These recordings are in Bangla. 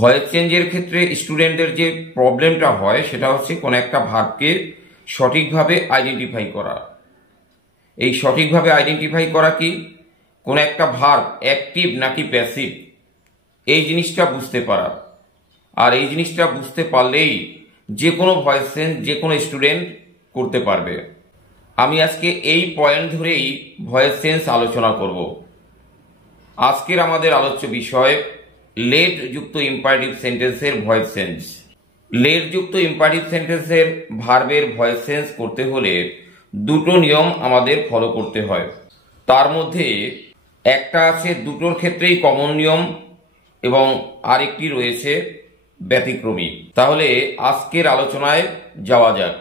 ভয়েস চেঞ্জের ক্ষেত্রে স্টুডেন্টদের যে প্রবলেমটা হয় সেটা হচ্ছে কোন একটা ভার্বকে সঠিকভাবে আইডেন্টিফাই করা। এই সঠিকভাবে আইডেন্টিফাই করা কি কোন একটা ভার্ব অ্যাক্টিভ নাকি প্যাসিভ এই জিনিসটা বুঝতে পারা। আর এই জিনিসটা বুঝতে পারলেই যে কোনো ভয়েস চেঞ্জ যে কোনো স্টুডেন্ট করতে পারবে। আমি আজকে এই পয়েন্ট ধরেই ভয়েস চেঞ্জ আলোচনা করব। আজকের আমাদের আলোচ্য বিষয় লেট যুক্ত ইম্পারেটিভ সেন্টেন্সের ভয়েস চেঞ্জ। লেট যুক্ত ইম্পারেটিভ সেন্টেন্সের ভার্বের ভয়েস চেঞ্জ করতে হলে দুটো নিয়ম আমাদের ফলো করতে হয়। তার মধ্যে একটা আছে দুটোর ক্ষেত্রেই কমন নিয়ম এবং আরেকটি রয়েছে ব্যতিক্রমী। তাহলে আজকের আলোচনায় যাওয়া যাক।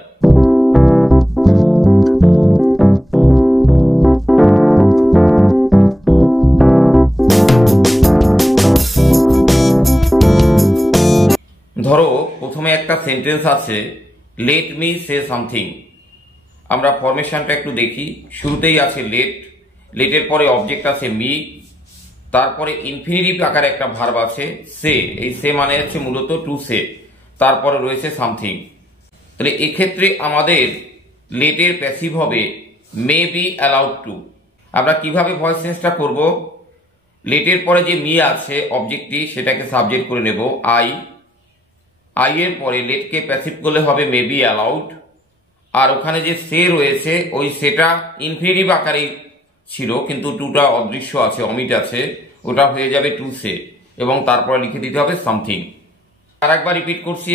ধরো প্রথমে একটা সেন্টেন্স আছে লেট মি সে সামথিং। আমরা ফরমেশনটা একটু দেখি। শুরুতেই আছে লেট, লেটের পরে অবজেক্ট আছে মি, তারপরে ইনফিনিটিভ আকারে একটা ভার্ব আছে সে। এই সে মানে হচ্ছে মূলত টু সে, তারপরে রয়েছে সামথিং। তাহলে এক্ষেত্রে আমাদের লেটের প্যাসিভ হবে মে বি অ্যালাউড টু। আমরা কিভাবে ভয়েস চেঞ্জটা করব? লেটের পরে যে মি আছে অবজেক্টটি সেটাকে সাবজেক্ট করে নেব আই। আই এর পরে লেটকে প্যাসিভ করলে হবে মে বি অ্যালাউড। আর ওখানে যে সে রয়েছে ওই সেটা ইনফিনিটিভ আকারেই ছিল কিন্তু টুটা অদৃশ্য আছে, অমিট আছে, ওটা হয়ে যাবে টু সে এবং তারপরে লিখে দিতে হবে সামথিং। আর একবার রিপিট করছি,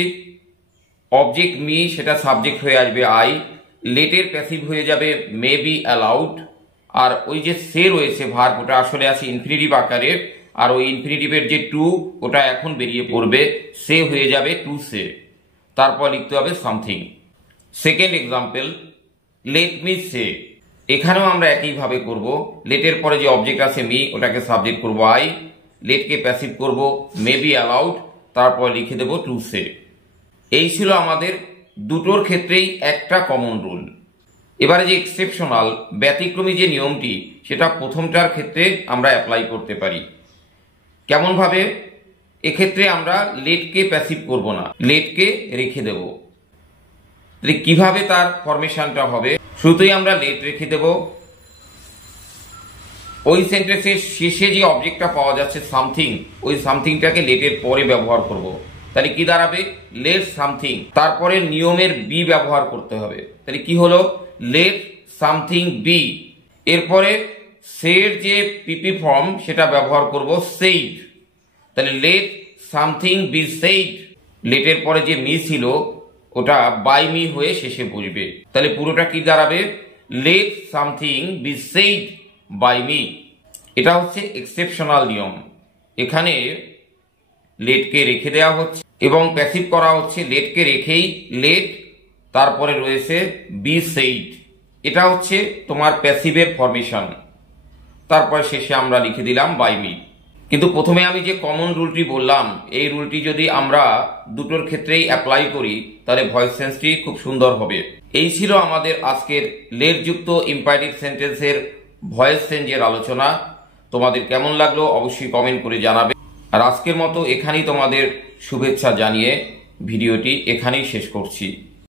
অবজেক্ট মি সেটা সাবজেক্ট হয়ে আসবে আই, লেটের প্যাসিভ হয়ে যাবে মে বি অ্যালাউড, আর ওই যে সে রয়েছে ভার্ব ওটা আসলে আছে ইনফিনিটিভ আকারের, আর ওই ইনফিনিটিভের যে টু ওটা এখন বেরিয়ে পড়বে, সে হয়ে যাবে টু সে, তারপর লিখতে হবে something. Second example let me say. এখানেও আমরা একইভাবে করব। লেটের পরে যে অবজেক্ট আছে মি ওটাকে সাবজেক্ট করব আই, লেটকে প্যাসিভ করব মে বি অ্যালাউড, তারপর লিখে দেব টু সে। এই ছিল আমাদের দুটোর ক্ষেত্রেই একটা কমন রুল। এবারে যে এক্সেপশনাল ব্যতিক্রমী যে নিয়মটি সেটা প্রথমটার ক্ষেত্রে আমরা অ্যাপ্লাই করতে পারি। কেমন ভাবে? এক্ষেত্রে আমরা লেটকে প্যাসিভ করব না, লেটকে রেখে দেব। কিভাবে তার ফরমেশনটা হবে? শুরুতেই আমরা লেট রেখে দেব। ওই সেন্টেন্সের শেষে যে অবজেক্টটা পাওয়া যাচ্ছে সামথিং, ওই সামথিংটাকে লেটের পরে ব্যবহার করব। তাহলে কি দাঁড়াবে? লেট সামথিং, তারপরে নিয়মের বি ব্যবহার করতে হবে। তাহলে কি হলো? Let something be. এরপরে সের যে পিপি ফর্ম সেটা ব্যবহার করব সেইড। তাহলে লেট সামথিং বি সেইড। লেটের পরে যে মি ছিল ওটা বাই মি হয়ে শেষে বসবে। তাহলে পুরোটা কি দাঁড়াবে? Let something be said by me. এটা হচ্ছে এক্সেপশনাল নিয়ম। এখানে লেটকে রেখে দেওয়া হচ্ছে এবং প্যাসিভ করা হচ্ছে লেটকে রেখেই লেট, তারপরে রয়েছে বি সেইড। এটা হচ্ছে তোমার প্যাসিভের ফরমেশন। তারপর শেষে আমরা লিখে দিলাম বাই মি। কিন্তু প্রথমে আমি যে কমন রুলটি বললাম এই রুলটি যদি আমরা দুটোর ক্ষেত্রেই অ্যাপ্লাই করি তাহলে ভয়েস চেঞ্জটি খুব সুন্দর হবে। এই ছিল আমাদের আজকের লেট যুক্ত ইম্পারেটিভ সেন্টেন্সের ভয়েস চেঞ্জের আলোচনা। তোমাদের কেমন লাগলো অবশ্যই কমেন্ট করে জানাবে। আর আজকের মতো এখানেই তোমাদের শুভেচ্ছা জানিয়ে ভিডিওটি এখানেই শেষ করছি।